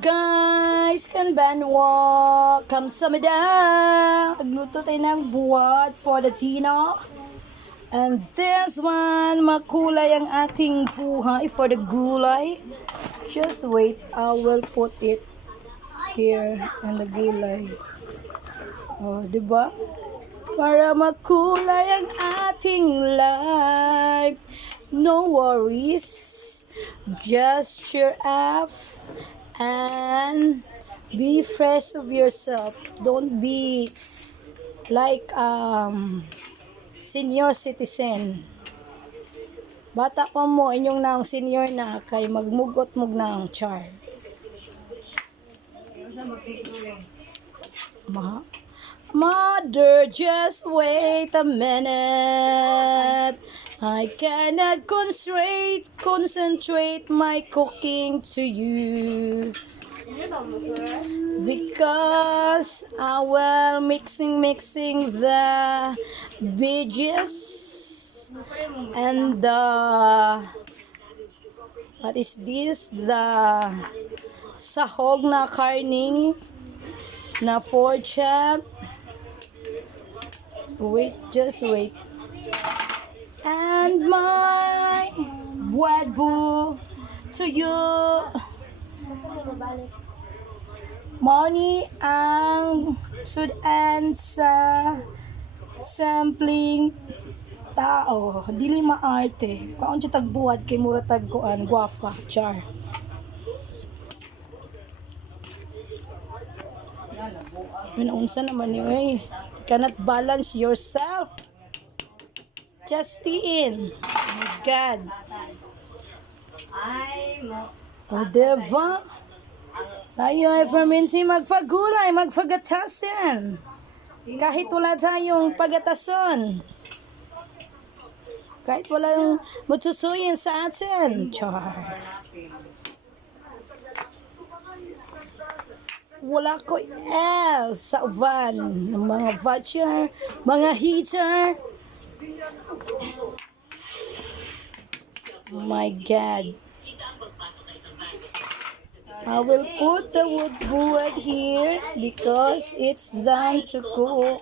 guys, kanbanwo, kamsamida. Agluto tayo ng buwat for the tino. And this one, makulay ang ating buhay for the gulay. Just wait, I will put it here in the gulay. Oh, diba? Para makulay ang ating life. No worries. Just cheer up and be fresh of yourself. Don't be like senior citizen. Bata pa mo, inyong nang senior na kay magmugot mog ng char. Mother, just wait a minute. I cannot concentrate my cooking to you. Because I will mixing the veggies and what is this? The sahog na karne na pork chop. Wait, just wait. And my wadbu to you. Money ang sudan sa sampling tao. Dili maarte. Kaon siya tagbuhat kay mura tagkuan guwafa char. Unsa naman niyo eh. Cannot balance yourself. Just in. Oh my God. O diba? Tayo ay perminsi magpagulay, magpagatasan. Kahit wala tayong pagatason. Kahit walang matusuyin sa atin. Char. Wala ko sa van. Mga watcher, mga heater. Oh my God. I will put the wood here because it's done to cook.